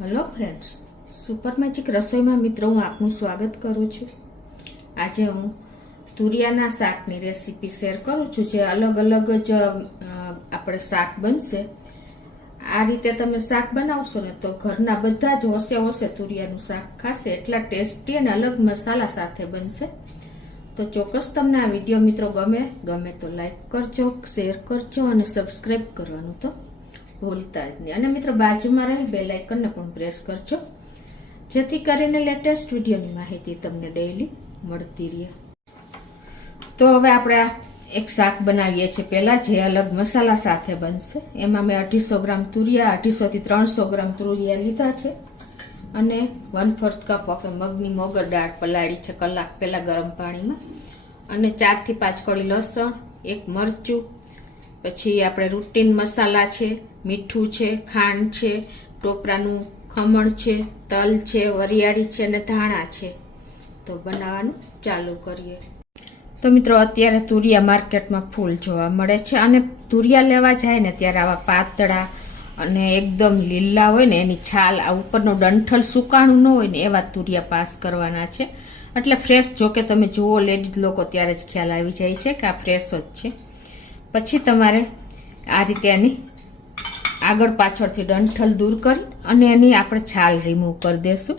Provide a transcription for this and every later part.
Hello friends, super magic રસોઈમાં મિત્રો હું આપનું સ્વાગત કરું છું। આજે હું તુરિયાના શાકની રેસીપી શેર કરું છું, જે અલગ અલગ જ આપણે શાક બનશે। આ રીતે તમે શાક બનાવશો ને તો ઘરના બધા જ હોશે તુરિયાનું શાક ખાશે, એટલા ટેસ્ટી અને અલગ મસાલા સાથે બનશે। તો ચોક્કસ તમને આ વિડીયો મિત્રો ગમે તો લાઈક કરજો, શેર કરજો અને સબસ્ક્રાઈબ કરવાનું તો ભૂલતા જ નહીં। અને મિત્રો બાજુમાં રહેલ બેલ આઇકનને પણ પ્રેસ કરજો, જેથી કરીને લેટેસ્ટ વિડીયોની માહિતી તમને ડેઈલી મળતી રહે। તો હવે આપણે આ એક શાક બનાવીએ છીએ પહેલા, જે અલગ મસાલા સાથે બનશે। એમાં મેં 250 ગ્રામ તુરિયા, 250 થી 300 ગ્રામ તુરિયા લીધા છે અને 1/4 કપ આપણે મગની મોગર દાળ પલાળી છે કલાક પહેલા ગરમ પાણીમાં, અને 4 થી 5 કળી લસણ, એક મરચું, પછી આપણે રૂટીન મસાલા છે, મીઠું છે, ખાંડ છે, ટોપરાનું ખમણ છે, તલ છે, વરિયાળી છે અને ધાણા છે। તો બનાવવાનું ચાલુ કરીએ। તો મિત્રો અત્યારે તુરિયા માર્કેટમાં ફૂલ જોવા મળે છે, અને તુરિયા લેવા જાય ને ત્યારે આવા પાતળા અને એકદમ લીલા હોય ને, એની છાલ આ ઉપરનો ડંઠલ સુકાણું ન હોય ને એવા તુરિયા પાસ કરવાના છે। એટલે ફ્રેશ, જો કે તમે જુઓ લેડીઝ લોકો ત્યારે જ ખ્યાલ આવી જાય છે કે આ ફ્રેશ જ છે। પછી તમારે આ રીતે એની આગળ પાછળથી ડંઠલ દૂર કરી અને એની આપણે છાલ રિમૂવ કરી દેશું।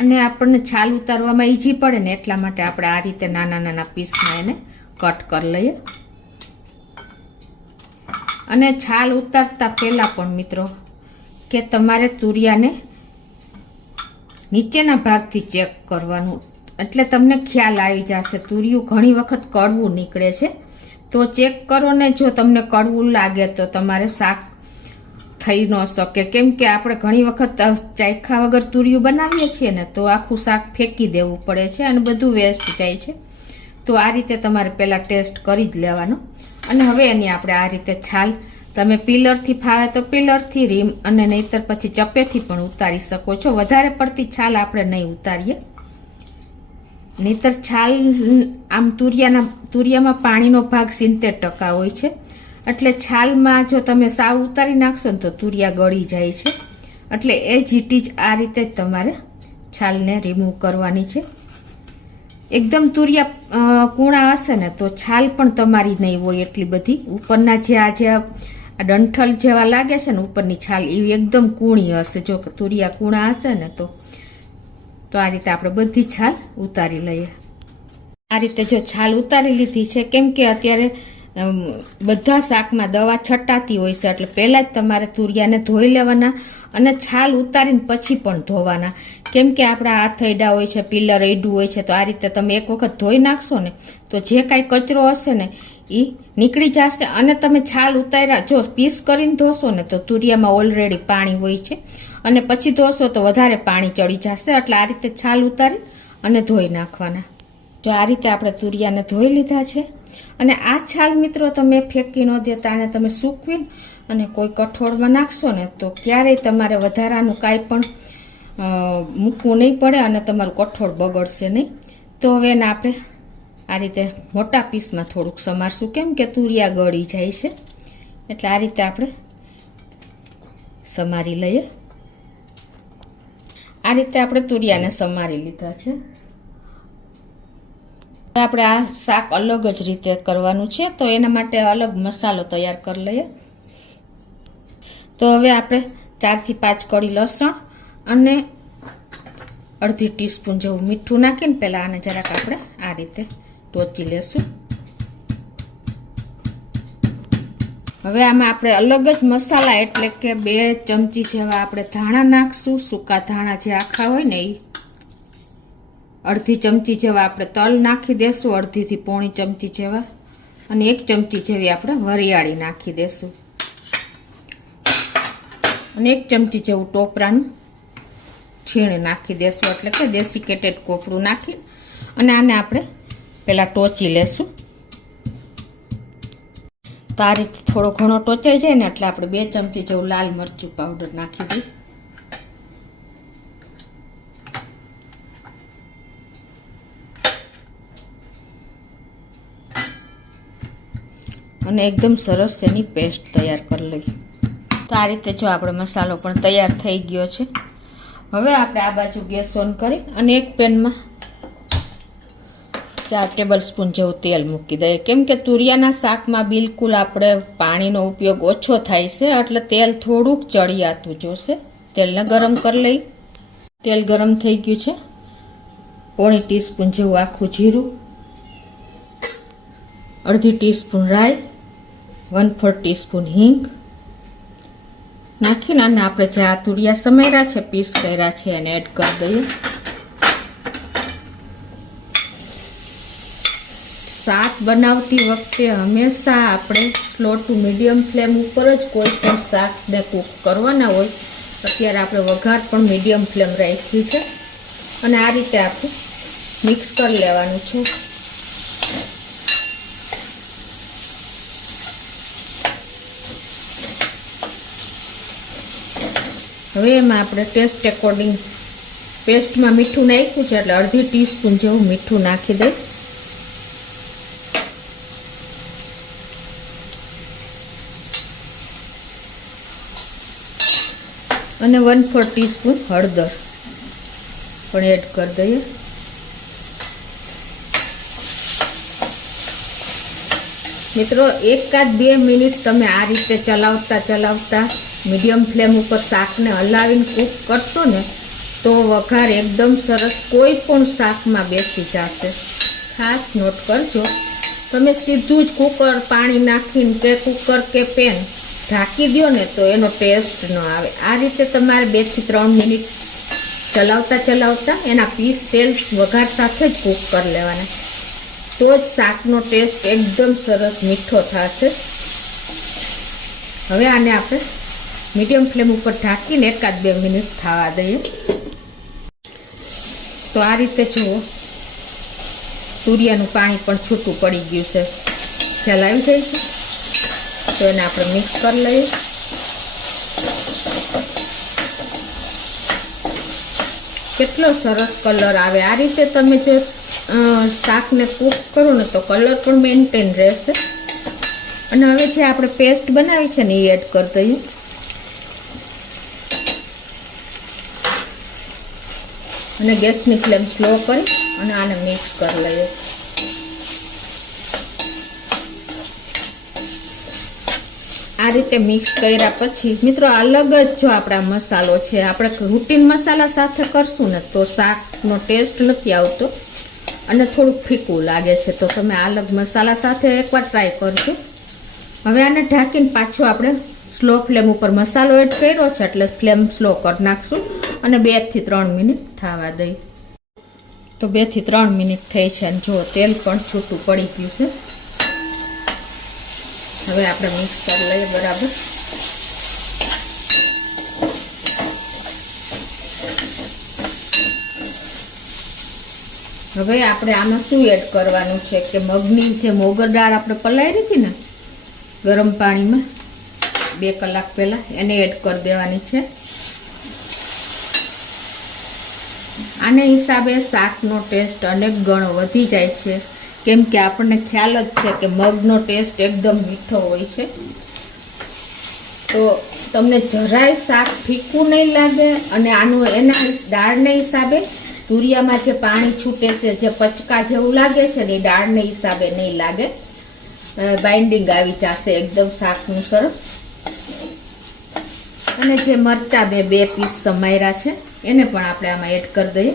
અને આપણને છાલ ઉતારવામાં ઈઝી પડે ને એટલા માટે આપણે આ રીતે નાના નાના પીસમાં એને કટ કરી લઈએ। અને છાલ ઉતારતા પહેલા પણ મિત્રો કે તમારે તુરિયાને નીચેના ભાગથી ચેક કરવાનું, એટલે તમને ખ્યાલ આવી જશે। તુરિયું ઘણી વખત કડવું નીકળે છે, તો ચેક કરો ને, જો તમને કડવું લાગે તો તમારે શાક થઈ ન શકે, કેમ કે આપણે ઘણી વખત ચાખ્યા વગર તુરિયું બનાવીએ છીએ ને તો આખું શાક ફેંકી દેવું પડે છે અને બધું વેસ્ટ જાય છે। તો આ રીતે તમારે પહેલાં ટેસ્ટ કરી જ લેવાનો। અને હવે એની આપણે આ રીતે છાલ, તમે પિલરથી ફાવે તો પિલરથી રીમ, અને નહીતર પછી ચપ્પેથી પણ ઉતારી શકો છો। વધારે પડતી છાલ આપણે નહીં ઉતારીએ, નહીતર છાલ આમ તુરિયામાં પાણીનો ભાગ 70% હોય છે, એટલે છાલમાં જો તમે સાવ ઉતારી નાખશો ને તો તુરિયા ગળી જાય છે। એટલે એ જીટી જ આ રીતે જ તમારે છાલને રિમૂવ કરવાની છે। એકદમ તુરિયા કૂણા હશે ને તો છાલ પણ તમારી નહીં હોય એટલી બધી, ઉપરના જે આ ડંઠલ જેવા લાગે છે ને ઉપરની છાલ, એ એકદમ કૂણી હશે। જો કે તુરિયા કૂણા હશે ને તો આ રીતે આપણે બધી છાલ ઉતારી લઈએ। આ રીતે જો છાલ ઉતારી લીધી છે, કેમ કે અત્યારે બધા શાકમાં દવા છટાતી હોય છે, એટલે પહેલાં જ તમારે તુરિયાને ધોઈ લેવાના અને છાલ ઉતારીને પછી પણ ધોવાના, કેમ કે આપણા હાથ અડ્યા હોય છે, પિલર અડ્યું હોય છે। તો આ રીતે તમે એક વખત ધોઈ નાખશો ને તો જે કાંઈ કચરો હશે ને એ નીકળી જશે। અને તમે છાલ ઉતાર્યા જો પીસ કરીને ધોશો ને તો તુરિયામાં ઓલરેડી પાણી હોય છે, અને પછી ધોશો તો વધારે પાણી ચડી જશે। એટલે આ રીતે છાલ ઉતારી અને ધોઈ નાખવાના। જો આ રીતે આપણે તુરિયાને ધોઈ લીધા છે, અને આ છાલ મિત્રો તમે ફેંકી ન દેતા, અને તમે સૂકવીને અને કોઈ કઠોળમાં નાખશો ને તો ક્યારેય તમારે વધારાનું કાંઈ પણ મૂકવું નહીં પડે અને તમારું કઠોળ બગડશે નહીં। તો હવે એને આપણે આ રીતે મોટા પીસમાં થોડુંક સમારશું, કેમ કે તુરિયા ગળી જાય છે, એટલે આ રીતે આપણે સમારી લઈએ। આ રીતે આપણે તુરિયાને સમારી લીધા છે। આપણે આ શાક અલગ જ રીતે કરવાનું છે, તો એના માટે અલગ મસાલો તૈયાર કરી લઈએ। તો હવે આપણે 4 થી 5 કળી લસણ અને અડધી ટીસ્પૂન જેવું મીઠું નાખીને પહેલાં આને જરાક આપણે આ રીતે ટોચી લેશું। હવે આમાં આપણે અલગ જ મસાલા, એટલે કે 2 ચમચી જેવા આપણે ધાણા નાખશું, સૂકા ધાણા જે આખા હોય ને એ, અડધી ચમચી જેવા આપણે તલ નાખી દેશું, અડધી થી પોણી ચમચી જેવા, અને 1 ચમચી જેવી આપણે વરિયાળી નાખી દેશું, અને 1 ચમચી જેવું ટોપરાનું છીણ નાખી દેશું, એટલે કે ડેસિકેટેડ કોપરું નાખી અને આને આપણે પહેલાં ટોચી લેશું। તો આ રીતે થોડો ઘણો ટોચાઈ જાય ને એટલે આપણે 2 ચમચી જેવું લાલ મરચું પાવડર નાખી દઈએ, અને એકદમ સરસ એની પેસ્ટ તૈયાર કરી લઈએ। તો આ રીતે જો આપણે મસાલો પણ તૈયાર થઈ ગયો છે. હવે આપણે આ બાજુ ગેસ ઓન કરી અને એક પેનમાં 4 ટેબલ સ્પૂન જેવું તેલ મૂકી દઈએ. કેમ કે તુરિયાના શાકમાં બિલકુલ આપણે પાણીનો ઉપયોગ ઓછો થાય છે, એટલે તેલ થોડુંક ચડિયાતું જોશે. તેલને ગરમ કરી લઈ. તેલ ગરમ થઈ ગયું છે. 1/4 ટીસ્પૂન જેવું આખું જીરું, 1/2 ટીસ્પૂન રાઈ, 1/4 ટીસ્પૂન હિંગ નાખીને અને આપણે જે આ તુરિયા સમાર્યા છે, પીસ કર્યા છે, એને એડ કરી દઈએ. શાક બનાવતી વખતે હંમેશા આપણે સ્લો ટુ મીડિયમ ફ્લેમ ઉપર જ કોઈ પણ શાકને કૂક કરવાના હોય. અત્યારે આપણે વઘાર પણ મીડિયમ ફ્લેમ રાખી છે અને આ રીતે આપણે મિક્સ કરી લેવાનું છે. હવે એમાં આપણે ટેસ્ટ એકોર્ડિંગ પેસ્ટમાં મીઠું નાખ્યું છે એટલે 1/2 ટીસ્પૂન જેવું મીઠું નાખી દઈ. અને 1/4 ટીસ્પૂન હળદર પણ એડ કરી દઈએ. મિત્રો 1-2 મિનિટ તમે આ રીતે ચલાવતા મીડિયમ ફ્લેમ ઉપર શાકને હલાવીને કૂક કરશો ને તો વઘાર એકદમ સરસ કોઈ પણ શાકમાં બેસી જશે. ખાસ નોટ કરજો, તમે સીધું જ કુકર પાણી નાખીને કે કુકર કે પેન ઢાંકી દો ને તો એનો ટેસ્ટ ન આવે. આ રીતે તમારે 2 થી 3 મિનિટ ચલાવતા એના પીસ તેલ વઘાર સાથે જ કૂક કરી લેવાના, તો જ શાકનો ટેસ્ટ એકદમ સરસ મીઠો થશે. હવે આને આપણે મીડિયમ ફ્લેમ ઉપર ઢાંકીને 1-2 મિનિટ થવા દઈએ. તો આ રીતે જુઓ તુરિયાનું પાણી પણ છૂટું પડી ગયું છે, ખ્યાલ આવી જાય છે. તો એને આપણે મિક્સ કરી લઈએ. કેટલો સરસ કલર આવે. આ રીતે તમે જો શાકને કૂક કરો ને તો કલર પણ મેન્ટેન રહેશે. અને હવે જે આપણે પેસ્ટ બનાવી છે ને એ એડ કરી દઈએ. અને ગેસની ફ્લેમ સ્લો કરી અને આને મિક્સ કરી લઈએ. આ રીતે મિક્સ કર્યા પછી મિત્રો અલગ જ જો આપણા મસાલો છે, આપણે રૂટીન મસાલા સાથે કરશું ને તો શાકનો ટેસ્ટ નથી આવતો અને થોડુંક ફીકું લાગે છે. તો તમે અલગ મસાલા સાથે એકવાર ટ્રાય કરજો. હવે આને ઢાંકીને પાછો આપણે સ્લો ફ્લેમ ઉપર મસાલો એડ કર્યો છે એટલે ફ્લેમ સ્લો કરી નાખશું અને 2 થી 3 મિનિટ થવા દઈ. તો 2 થી 3 મિનિટ થઈ છે અને જો તેલ પણ છૂટું પડી ગયું છે. હવે આપણે મિક્સ કરી લઈએ બરાબર. હવે આપણે આમાં શું એડ કરવાનું છે કે મગની જે મોગર દાળ આપણે પલાળી હતી ને ગરમ પાણીમાં 2 કલાક પહેલા, એને એડ કરી દેવાની છે. આને હિસાબે શાકનો ટેસ્ટ અનેક ગણો વધી જાય છે, કેમ કે આપણને ખ્યાલ જ છે કે મગનો ટેસ્ટ એકદમ મીઠો હોય છે. તો તમને જરાય શાક ફીકું નહીં લાગે અને આનું એના દાળને હિસાબે તુરિયામાં જે પાણી છૂટે છે, જે પચકા જેવું લાગે છે ને એ દાળને હિસાબે નહીં લાગે. બાઇન્ડિંગ આવી જશે એકદમ શાકનું સરસ. અને જે મરચાં 2 પીસ સમાર્યા છે એને પણ આપણે આમાં એડ કરી દઈએ.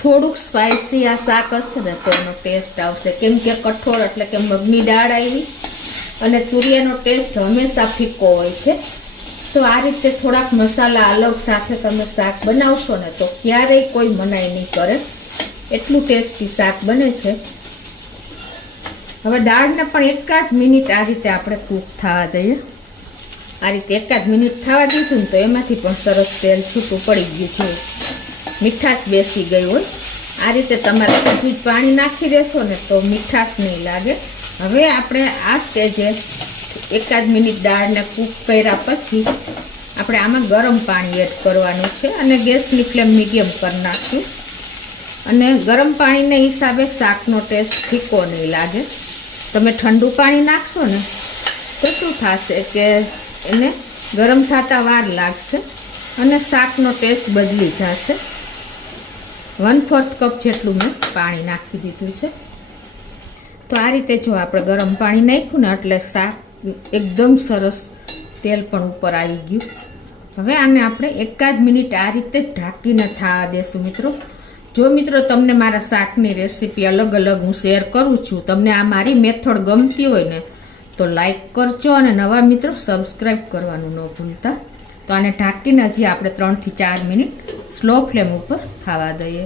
થોડુંક સ્પાઇસી આ શાક હશે ને તો એનો ટેસ્ટ આવશે, કેમ કે કઠોળ એટલે કે મગની દાળ આવી અને તુરિયાનો ટેસ્ટ હંમેશા ફીકો હોય છે. તો આ રીતે થોડાક મસાલા અલગ સાથે તમે શાક બનાવશો ને તો ક્યારેય કોઈ મનાઈ નહીં કરે, એટલું ટેસ્ટી શાક બને છે. હવે દાળને પણ 1-8 મિનિટ આ રીતે આપણે કૂક થવા દઈએ. આ રીતે 1-8 મિનિટ થવા દીધું ને તો એમાંથી પણ સરસ તેલ છૂટું પડી ગયું છે, મીઠાશ બેસી ગઈ હોય. આ રીતે તમારે બધું જ પાણી નાખી દેશો ને તો મીઠાશ નહીં લાગે. હવે આપણે આ સ્ટેજે 1-8 મિનિટ દાળને કૂક કર્યા પછી આપણે આમાં ગરમ પાણી એડ કરવાનું છે અને ગેસની ફ્લેમ મીડિયમ કરી નાખશું. અને ગરમ પાણીને હિસાબે શાકનો ટેસ્ટ ફીકો નહીં લાગે. તમે ઠંડુ પાણી નાખશો ને તો શું થશે કે એને ગરમ થતા વાર લાગશે અને શાકનો ટેસ્ટ બદલી જશે. 1/4 કપ જેટલું મેં પાણી નાખી દીધું છે. તો આ રીતે જો આપણે ગરમ પાણી નાખ્યું ને એટલે શાક એકદમ સરસ તેલ પણ ઉપર આવી ગયું. હવે આને આપણે 1 મિનિટ આ રીતે જ ઢાંકીને થવા દેશું મિત્રો. જો મિત્રો તમને મારા શાકની રેસીપી અલગ અલગ હું શેર કરું છું, તમને આ મારી મેથડ ગમતી હોય ને તો લાઈક કરજો અને નવા મિત્રો સબસ્ક્રાઈબ કરવાનું ન ભૂલતા. તો આને ઢાંકીને હજી આપણે 3 થી 4 મિનિટ સ્લો ફ્લેમ ઉપર ખાવા દઈએ.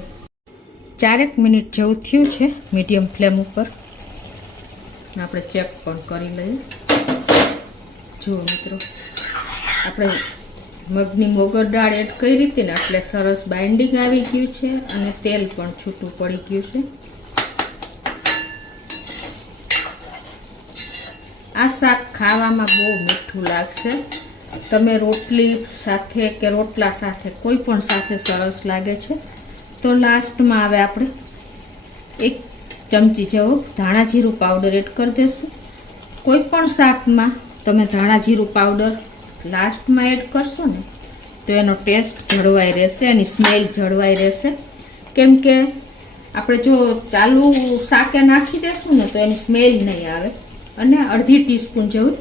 4 મિનિટ જેવું થયું છે મીડિયમ ફ્લેમ ઉપર. આપણે ચેક પણ કરી લઈએ. જુઓ મિત્રો, આપણે મગની મોગર દાળ એડ કરી હતી ને એટલે સરસ બાઇન્ડિંગ આવી ગયું છે અને તેલ પણ છૂટું પડી ગયું છે. આ શાક ખાવામાં બહુ મીઠું લાગશે. તમે રોટલી સાથે કે રોટલા સાથે કોઈ પણ સાથે સરસ લાગે છે. તો લાસ્ટમાં હવે આપણે 1 ચમચી જેવો ધાણા જીરું પાવડર એડ કરી દઈશું. કોઈ પણ શાકમાં તમે ધાણા જીરું પાવડર લાસ્ટમાં એડ કરશો ને તો એનો ટેસ્ટ જળવાઈ રહેશે, એની સ્મેલ જળવાઈ રહેશે. કેમ કે આપણે જો ચાલુ શાકે નાખી દેશું ને તો એની સ્મેલ નહીં આવે. અને અડધી ટીસ્પૂન જેવું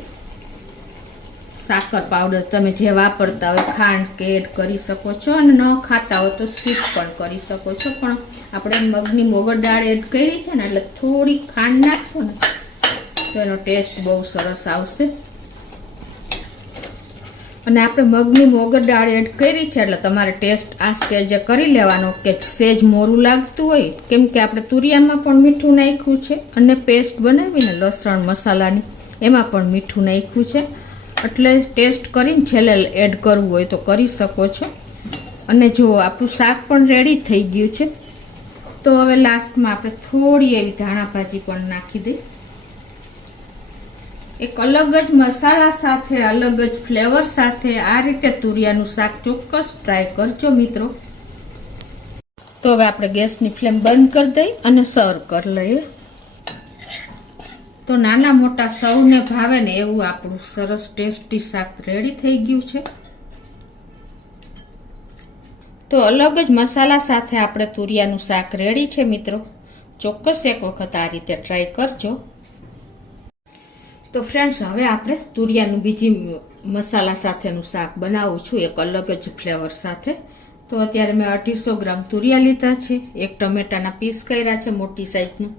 સાકર પાવડર તમે જે વાપરતા હોય ખાંડ કે એડ કરી શકો છો, અને ન ખાતા હોય તો સ્કીપ પણ કરી શકો છો. પણ આપણે મગની મોગર દાળ એડ કરી છે ને એટલે થોડી ખાંડ નાખશો ને તો એનો ટેસ્ટ બહુ સરસ આવશે. અને આપણે મગની મોગર દાળ એડ કરી છે એટલે તમારે ટેસ્ટ આ સ્ટેજે કરી લેવાનો કે સેજ મોરું લાગતું હોય, કેમ કે આપણે તુરિયામાં પણ મીઠું નાખ્યું છે અને પેસ્ટ બનાવીને લસણ મસાલાની એમાં પણ મીઠું નાખ્યું છે. એટલે ટેસ્ટ કરીને છેલ્લે એડ કરવું હોય તો કરી શકો છો. અને જો આપણું શાક પણ રેડી થઈ ગયું છે. તો હવે લાસ્ટમાં આપણે થોડી એવી ધાણા ભાજી પણ નાખી દઈએ. એક અલગ જ મસાલા સાથે, અલગ જ ફ્લેવર સાથે આ રીતે તુરિયાનું શાક ચોક્કસ ટ્રાય કરજો મિત્રો. તો હવે આપણે ગેસની ફ્લેમ બંધ કરી દઈ અને સર્વ કરી લઈએ. તો નાના મોટા સૌને ભાવે ને એવું આપણું સરસ ટેસ્ટી શાક રેડી થઈ ગયું છે. તો અલગ જ મસાલા સાથે આપણે તુરિયાનું શાક રેડી છે મિત્રો. ચોક્કસ એક વખત આ રીતે ટ્રાય કરજો. તો ફ્રેન્ડ્સ, હવે આપણે તુરિયાનું બીજી મસાલા સાથેનું શાક બનાવું છું એક અલગ જ ફ્લેવર સાથે. તો અત્યારે મેં 250 ગ્રામ તુરિયા લીધા છે, 1 ટમેટાના પીસ કર્યા છે મોટી સાઈઝનું,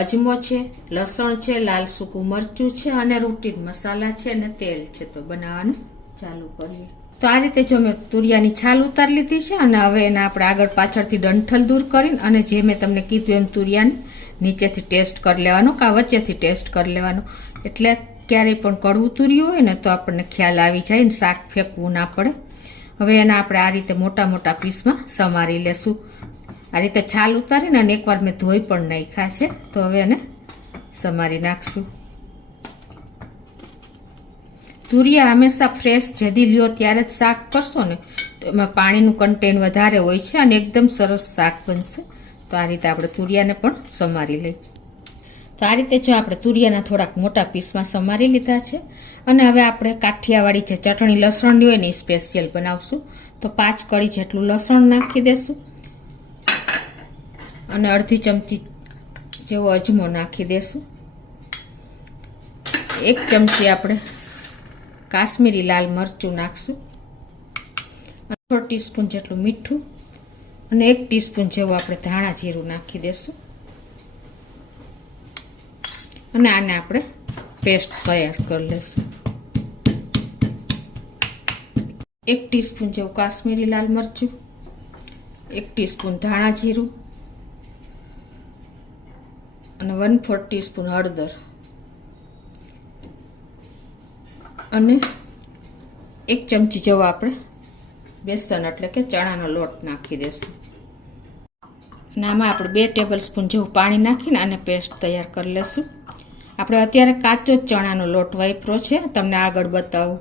અજમો છે, લસણ છે, લાલ સૂકું મરચું છે અને રૂટીન મસાલા છે અને તેલ છે. તો બનાવવાનું ચાલુ કરીએ. તો આ રીતે જો મેં તુરિયાની છાલ ઉતારી લીધી છે અને હવે એના આપણે આગળ પાછળથી ડંઠલ દૂર કરીને અને જે મેં તમને કીધું એમ તુરિયાને નીચેથી ટેસ્ટ કરી લેવાનો કે વચ્ચેથી ટેસ્ટ કરી લેવાનો. એટલે ક્યારેય પણ કડવું તુર્યું હોય ને તો આપણને ખ્યાલ આવી જાય ને શાક ફેંકવું ના પડે. હવે એના આપણે આ રીતે મોટા મોટા પીસમાં સમારી લેશું. આ રીતે છાલ ઉતારીને અને એકવાર મેં ધોઈ પણ નાખ્યા છે. તો હવે એને સમારી નાખશું. તુરિયા હંમેશા ફ્રેશ જેદી લ્યો ત્યારે જ શાક કરશો ને તો એમાં પાણીનું કન્ટેન્ટ વધારે હોય છે અને એકદમ સરસ શાક બનશે. તો આ રીતે આપણે તુરિયાને પણ સમારી લઈએ. તો આ રીતે જો આપણે તુરિયાના થોડાક મોટા પીસમાં સમારી લીધા છે. અને હવે આપણે કાઠિયાવાડી જે ચટણી લસણની હોય ને એ સ્પેશિયલ બનાવશું. તો 5 કળી જેટલું લસણ નાખી દેશું અને અડધી ચમચી જેવો અજમો નાખી દેશું. 1 ચમચી આપણે કાશ્મીરી લાલ મરચું નાખશું, 1/2 ટીસ્પૂન જેટલું મીઠું અને 1 ટીસ્પૂન જેવું આપણે ધાણા જીરું નાખી દેશું. અને આને આપણે પેસ્ટ તૈયાર કરી લઈશું. 1 ટીસ્પૂન જેવું કાશ્મીરી લાલ મરચું, 1 ટીસ્પૂન ધાણા જીરું અને 1/4 ટીસ્પૂન હળદર અને 1 ચમચી જેવો આપણે બેસન એટલે કે ચણાનો લોટ નાખી દેશું. અને આમાં આપણે 2 ટેબલ સ્પૂન જેવું પાણી નાખીને આને પેસ્ટ તૈયાર કરી લેશું. આપણે અત્યારે કાચો જ ચણાનો લોટ વાપર્યો છે, તમને આગળ બતાવું.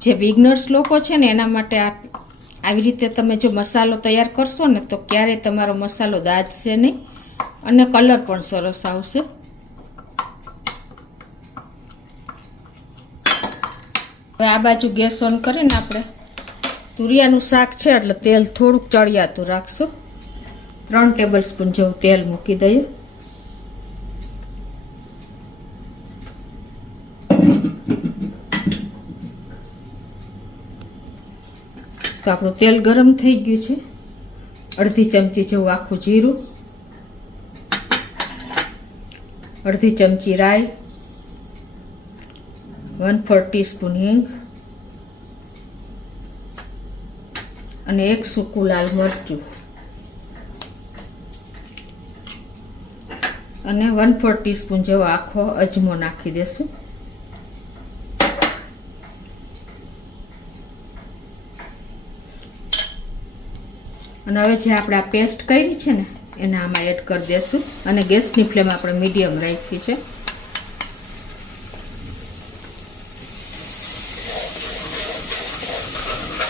જે બિગનર્સ લોકો છે ને એના માટે આવી રીતે તમે જો મસાલો તૈયાર કરશો ને તો ક્યારેય તમારો મસાલો દાજશે નહીં અને કલર પણ સરસ આવશે. હવે આ બાજુ ગેસ ઓન કરીને આપણે તુરિયાનું શાક છે એટલે તેલ થોડુંક ચડિયાતું રાખશું. 3 ટેબલ સ્પૂન જેવું તેલ મૂકી દઈએ. તો આપણું તેલ ગરમ થઈ ગયું છે. અડધી ચમચી જેવું આખું જીરું, અડધી ચમચી રાઈ, 1/4 ટીસ્પૂન હિંગ અને 1 સૂકું લાલ મરચું અને 1/4 ટીસ્પૂન જેવો આખો અજમો નાખી દેશું. અને હવે જે આપણે આ પેસ્ટ કરી છે ને એને આમાં એડ કરી દેશું અને ગેસની ફ્લેમ આપણે મીડિયમ રાખી છે.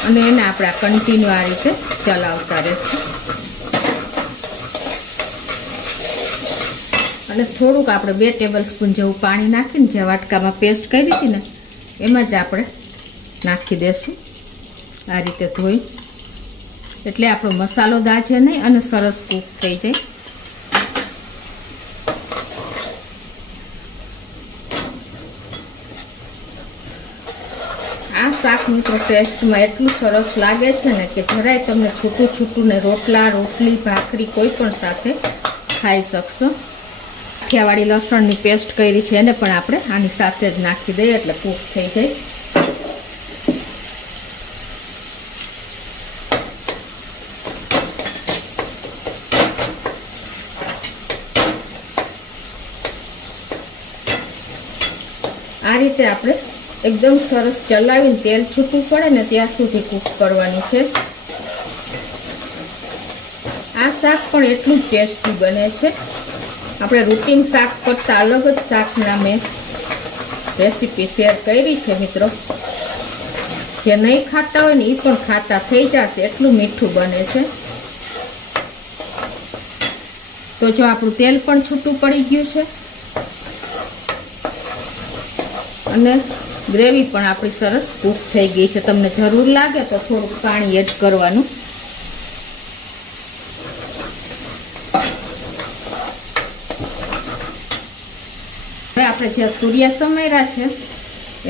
અને એને આપણે કન્ટિન્યુ આ રીતે ચલાવતા રહેશું. અને થોડુંક આપણે 2 ટેબલ સ્પૂન જેવું પાણી નાખીને જે વાટકામાં પેસ્ટ કરી હતી ને એમાં જ આપણે નાખી દેશું આ રીતે ધોઈ, એટલે આપણો મસાલો દાજે નહીં અને સરસ કૂક થઈ જાય. આ શાક મિત્રો ટેસ્ટમાં એટલું સરસ લાગે છે ને કે જરાય તમને છૂટું છૂટું ને રોટલા, રોટલી, ભાખરી કોઈ પણ સાથે ખાઈ શકશો. કાઠિયાવાડી લસણની પેસ્ટ કરી છે એને પણ આપણે આની સાથે જ નાખી દઈએ એટલે કૂક થઈ જાય. આ રીતે આપણે એકદમ સરસ ચલાવીને તેલ છૂટું પડે ને ત્યાં સુધી કૂક કરવાની છે. આ શાક પણ એટલું જ ટેસ્ટી બને છે. આપણે રૂટીન શાક કરતાં અલગ જ શાકના મેં રેસીપી શેર કરી છે મિત્રો. જે નહીં ખાતા હોય ને એ પણ ખાતા થઈ જશે એટલું મીઠું બને છે. તો જો આપણું તેલ પણ છૂટું પડી ગયું છે અને ગ્રેવી પણ આપણી સરસ કૂક થઈ ગઈ છે. તમને જરૂર લાગે તો થોડુંક પાણી એડ કરવાનું. હવે આપણે જે તુરિયા સમાર્યા છે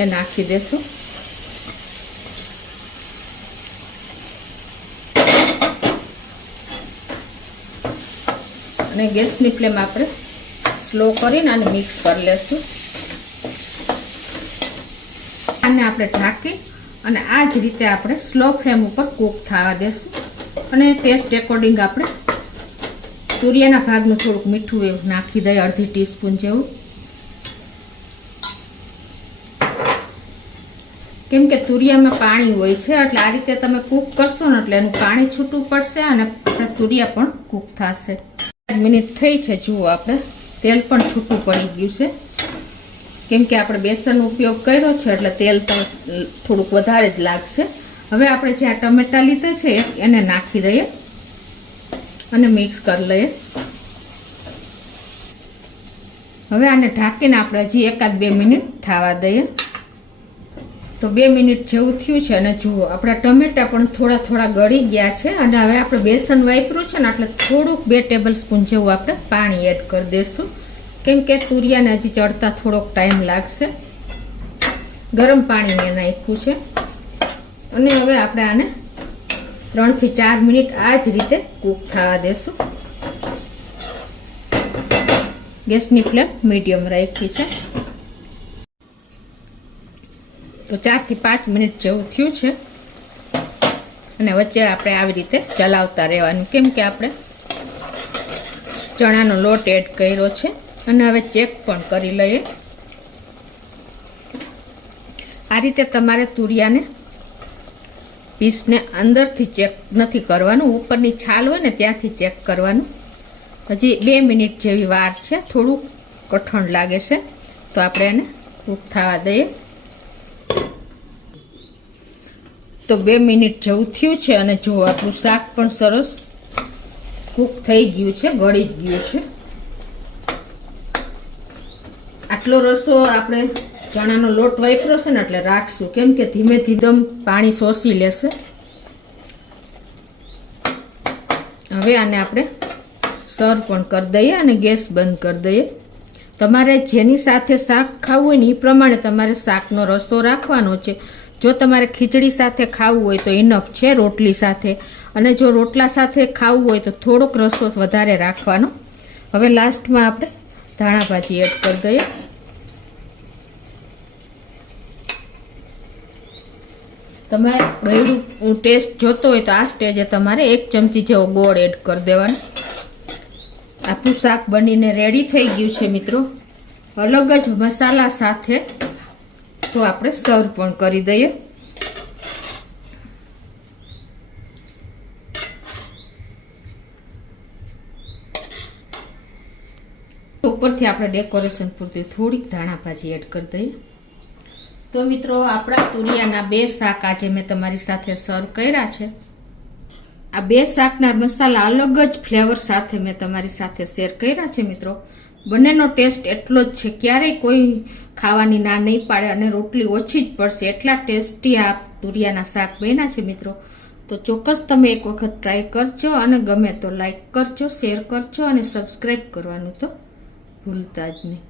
એ નાખી દેશું. અને ગેસની ફ્લેમ આપણે સ્લો કરીને આને મિક્સ કરી લેશું. આને આપણે ઢાંકી અને આ જ રીતે આપણે સ્લો ફ્લેમ ઉપર કૂક થવા દેશું. અને ટેસ્ટ એકોર્ડિંગ આપણે તુરિયાના ભાગનું થોડુંક મીઠું એવું નાખી દઈએ, અડધી ટીસ્પૂન જેવું. કેમ કે તુરિયામાં પાણી હોય છે એટલે આ રીતે તમે કૂક કરશો ને એટલે એનું પાણી છૂટું પડશે અને તુરિયા પણ કૂક થશે. 5 મિનિટ થઈ છે. જુઓ આપણે તેલ પણ છૂટું પડી ગયું છે. કેમ કે આપણે બેસનનો ઉપયોગ કર્યો છે એટલે તેલ તો થોડુંક વધારે જ લાગશે. હવે આપણે જે આ ટમેટા લીધા છે એને નાખી દઈએ અને મિક્સ કરી લઈએ. હવે આને ઢાંકીને આપણે હજી 1-2 મિનિટ થવા દઈએ. તો 2 મિનિટ જેવું થયું છે અને જુઓ આપણા ટમેટા પણ થોડા થોડા ગળી ગયા છે. અને હવે આપણે બેસન વાપર્યું છે ને એટલે થોડુંક 2 ટેબલ સ્પૂન જેવું આપણે પાણી એડ કરી દઈશું. કેમ કે તુરિયાને હજી ચડતા થોડોક ટાઈમ લાગશે. ગરમ પાણી મેં નાખ્યું છે. અને હવે આપણે આને 3 થી 4 મિનિટ આ જ રીતે કૂક થવા દેશું. ગેસની ફ્લેમ મીડિયમ રાખી છે. તો 4 થી 5 મિનિટ જેવું થયું છે. અને વચ્ચે આપણે આવી રીતે ચલાવતા રહેવાનું. કેમ કે આપણે ચણાનો લોટ એડ કર્યો છે. અને હવે ચેક પણ કરી લઈએ. આ રીતે તમારે તુરિયાને પીસને અંદરથી ચેક નથી કરવાનું, ઉપરની છાલ હોય ને ત્યાંથી ચેક કરવાનું. હજી 2 મિનિટ જેવી વાર છે. થોડુંક કઠણ લાગે છે તો આપણે એને કૂક થવા દઈએ. તો 2 મિનિટ જેવું થયું છે અને જો આપણું શાક પણ સરસ કૂક થઈ ગયું છે, ગળી જ ગયું છે. આટલો રસો આપણે ચણાનો લોટ વાપર્યો છે ને એટલે રાખશું, કેમ કે ધીમે ધીમે પાણી શોષી લેશે. હવે આને આપણે સર્વ પણ કરી દઈએ અને ગેસ બંધ કરી દઈએ. તમારે જેની સાથે શાક ખાવું હોય ને એ પ્રમાણે તમારે શાકનો રસો રાખવાનો છે. જો તમારે ખીચડી સાથે ખાવું હોય તો ઇનફ છે રોટલી સાથે, અને જો રોટલા સાથે ખાવું હોય તો થોડોક રસો વધારે રાખવાનો. હવે લાસ્ટમાં આપણે ધાણા ભાજી એડ કરી દઈએ. તમારે ગળ્યું ટેસ્ટ જોતો હોય તો આ સ્ટેજે તમારે 1 ચમચી જેવો ગોળ એડ કરી દેવાનો. આપણું શાક બનીને રેડી થઈ ગયું છે મિત્રો, અલગ જ મસાલા સાથે. તો આપણે સર્વ પણ કરી દઈએ. ઉપરથી આપણે ડેકોરેશન પૂરતી થોડીક ધાણા ભાજી એડ કરી દઈએ. તો મિત્રો આપણા તુરિયાના 2 શાક આજે મેં તમારી સાથે સર્વ કર્યા છે. આ 2 શાકના મસાલા અલગ જ ફ્લેવર સાથે મેં તમારી સાથે શેર કર્યા છે મિત્રો. બંનેનો ટેસ્ટ એટલો જ છે, ક્યારેય કોઈ ખાવાની ના નહીં પાડે, અને રોટલી ઓછી જ પડશે એટલા ટેસ્ટી આ તુરિયાના શાક બન્યા છે મિત્રો. તો ચોક્કસ તમે એક વખત ટ્રાય કરજો, અને ગમે તો લાઈક કરજો, શેર કરજો, અને સબસ્ક્રાઈબ કરવાનું તો ભૂલતા જ નહીં.